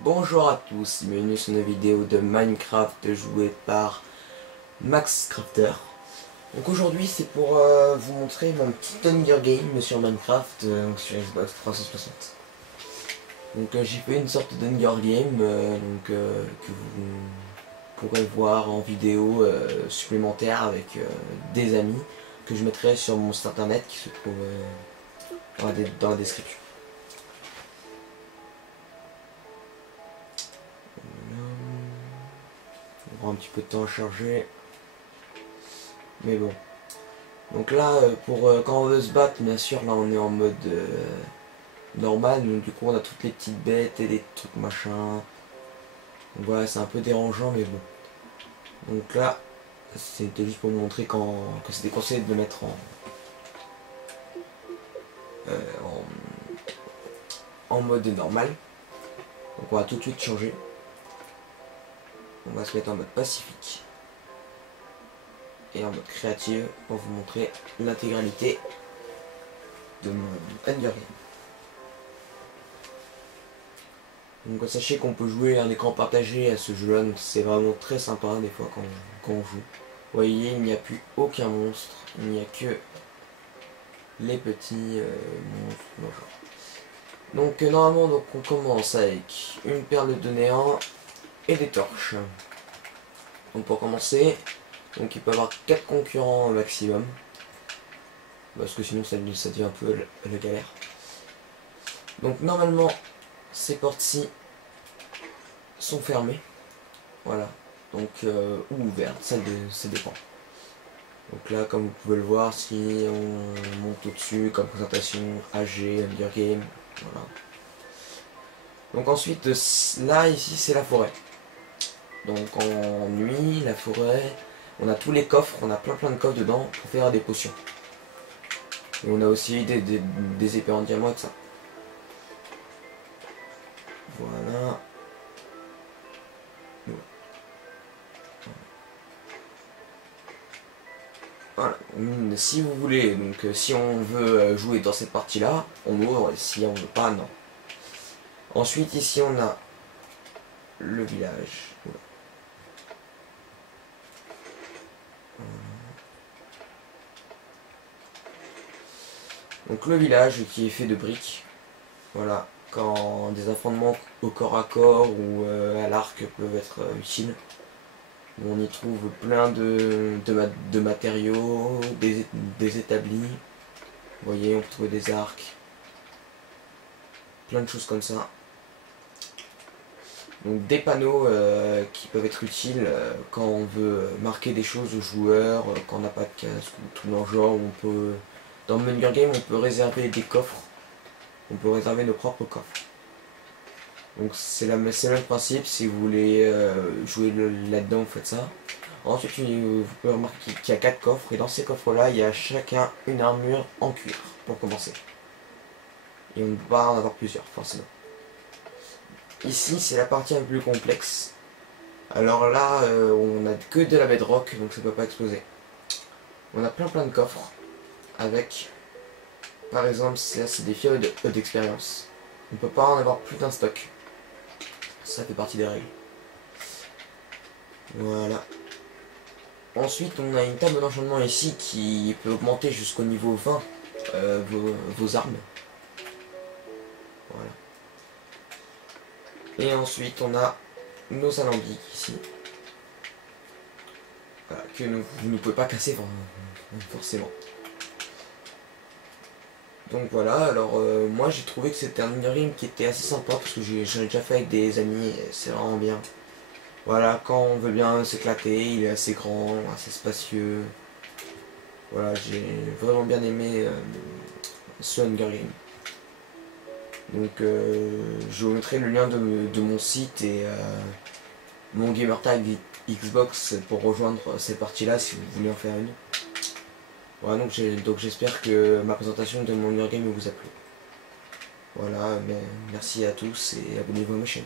Bonjour à tous, bienvenue sur une vidéo de Minecraft jouée par Max Crafter. Donc aujourd'hui c'est pour vous montrer mon petit Hunger Game sur Minecraft sur Xbox 360. Donc j'ai fait une sorte d'Hunger Game que vous pourrez voir en vidéo supplémentaire avec des amis que je mettrai sur mon site internet qui se trouve dans la description. On prend un petit peu de temps à charger. Mais bon. Donc là, quand on veut se battre, bien sûr, là on est en mode normal. Donc du coup on a toutes les petites bêtes et des trucs machin. Donc voilà, c'est un peu dérangeant, mais bon. Donc là, c'était juste pour vous montrer que c'était conseillé de le mettre euh, en mode normal. Donc on va tout de suite changer. On va se mettre en mode pacifique et en mode créative pour vous montrer l'intégralité de mon Hunger Game. Donc sachez qu'on peut jouer un écran partagé à ce jeu là, donc c'est vraiment très sympa des fois quand on joue. Vous voyez, il n'y a plus aucun monstre, il n'y a que les petits monstres. Donc normalement donc, on commence avec une perle de néant et des torches. Donc pour commencer, donc il peut y avoir 4 concurrents au maximum. Parce que sinon ça devient un peu la galère. Donc normalement ces portes-ci sont fermées. Voilà. Donc ou ouvertes, ça dépend. Donc là comme vous pouvez le voir, si on monte au-dessus comme présentation, AG, Hunger Game, voilà. Donc ensuite là ici c'est la forêt. Donc en nuit, la forêt, on a tous les coffres, on a plein de coffres dedans pour faire des potions. Et on a aussi des épées en diamant et tout ça. Voilà. Voilà. Si vous voulez, donc si on veut jouer dans cette partie-là, on ouvre, et si on veut pas, non. Ensuite ici on a le village. Donc le village qui est fait de briques. Voilà. Quand des affrontements au corps à corps ou à l'arc peuvent être utiles. On y trouve plein de matériaux, des établis. Vous voyez, on peut trouver des arcs. Plein de choses comme ça. Donc des panneaux qui peuvent être utiles quand on veut marquer des choses aux joueurs, quand on n'a pas de casque ou tout dans le genre. On peut, dans le Hunger Game, on peut réserver des coffres. On peut réserver nos propres coffres. Donc c'est le même principe, si vous voulez jouer là-dedans, vous faites ça. Ensuite, vous pouvez remarquer qu'il y a 4 coffres, et dans ces coffres-là, il y a chacun une armure en cuir, pour commencer. Et on ne peut pas en avoir plusieurs, forcément. Ici, c'est la partie un peu plus complexe. Alors là, on n'a que de la bedrock, donc ça ne peut pas exploser. On a plein de coffres, avec, par exemple, ça c'est des fioles d'expérience. On ne peut pas en avoir plus d'un stock. Ça fait partie des règles. Voilà. Ensuite, on a une table d'enchantement ici qui peut augmenter jusqu'au niveau 20 vos armes. Voilà. Et ensuite, on a nos alambics ici. Voilà, que vous ne pouvez pas casser forcément. Donc voilà, alors moi j'ai trouvé que c'était un Hunger Game qui était assez sympa parce que j'en ai déjà fait avec des amis et c'est vraiment bien. Voilà, quand on veut bien s'éclater, il est assez grand, assez spacieux. Voilà, j'ai vraiment bien aimé ce Hunger Game. Donc je vous mettrai le lien de mon site et mon gamertag Xbox pour rejoindre cette partie-là si vous voulez en faire une. Voilà, donc j'espère que ma présentation de mon Hunger Game vous a plu. Voilà, mais merci à tous et abonnez-vous à ma chaîne.